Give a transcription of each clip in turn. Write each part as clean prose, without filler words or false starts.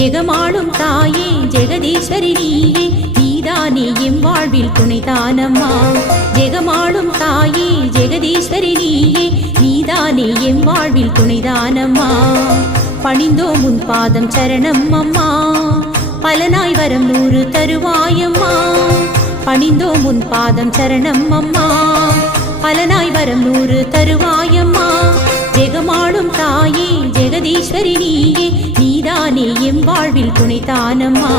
ஜெகமாளும் தாயே ஜெகதீஸ்வரி நீயே நீதானே எம் வாழ்வில் துணைதானம்மா ஜெகமாளும் தாயே ஜெகதீஸ்வரி நீயே நீதானே எம் வாழ்வில் துணைதானம்மா பணிந்தோம் உன் பாதம் சரணம் அம்மா பலனாய் வரம் 100 தருவாயம்மா பணிந்தோம் உன் பாதம் சரணம் அம்மா பலனாய் வரம் 100 தருவாயம்மா ஜெகமாளும் தாயே ஜெகதீஸ்வரி நீயே நீதானே எம் வாழ்வில் துணைதானம்மா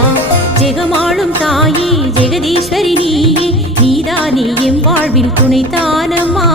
ஜெகமாளும் தாயே ஜெகதீஸ்வரி நீயே நீதானே எம் வாழ்வில் துணைதானம்மா